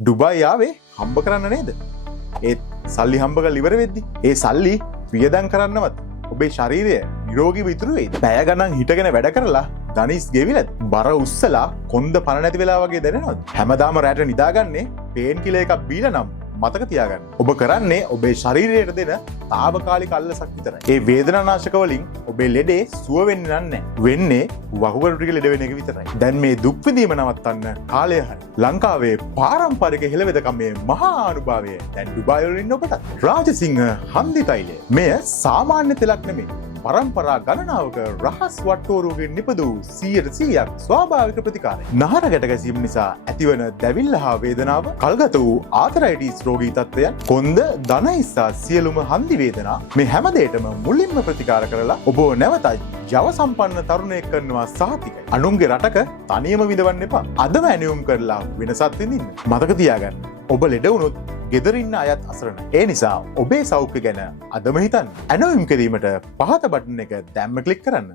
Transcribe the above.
Dubai ආවේ හම්බ කරන්න නේද? ඒත් සල්ලි හම්බ කරලා ඉවර වෙද්දි ඒ සල්ලි වියදම් කරන්නවත් ඔබේ ශරීරය නිරෝගීව ඉතුරු වෙයිද? පැය ගණන් හිටගෙන වැඩ කරලා ධනිස් ගෙවිලද? බර උස්සලා කොන්ද පණ නැති වෙලා වගේ දැනෙනවද? හැමදාම රැට නිදාගන්නේ පේන් කිලර් එකක් බීලා නම් මතක තියාගන්න. ඔබ කරන්නේ ඔබේ ශරීරයට දෙන తాවකාලික අල්ලසක් විතරයි. ඒ වේදනානාශක වලින් ඔබේ ලෙඩේ සුව වෙන්නේ නැහැ. වෙන්නේ වකුගඩු ටික ලෙඩ වෙන එක විතරයි. දැන් මේ දුක් විඳීම නවත්තන්න කාලය හරි. ලංකාවේ පාරම්පරික හෙළවෙදකමේ මහා අනුභවය දැන් ඩුබායි වලින් ඔබට. රාජසිංහ හන්දි තෛලය. මෙය සාමාන්‍ය තෙලක් නෙමෙයි. පරම්පරා ගණනාවක රහස් වට්ටෝරුවකින් නිපදවූ 100% ස්වාභාවික ප්‍රතිකාරය. නහර ගැට ගැසීම නිසා ඇතිවන දැවිල්ල හා වේදනාව, කල්ගත වූ ආතරයිටිස් රෝගී තත්ත්වයන්, කොන්ද දනහිස්සා සියලුම හන්දි වේදනා මේ හැම දෙයකම මුලින්ම ප්‍රතිකාර කරලා ඔබ නැවත ජව සම්පන්න තරුණයෙක් කරනවා සහතිකයි. අනුන්ගේ රටක තනියම විඳවන්න එපා. අදම ඇණියුම් කරලා වෙනසක් විඳින්න. මතක තියාගන්න. ඔබ ලෙඩ වුණොත් ගෙදරින්න අයත් අසරණ. ඒ නිසා ඔබේ සෞඛ්‍ය ගැන අදම හිතන්න. ඇනවීම් කිරීමට පහත බටන් එක දැම්ම ක්ලික් කරන්න.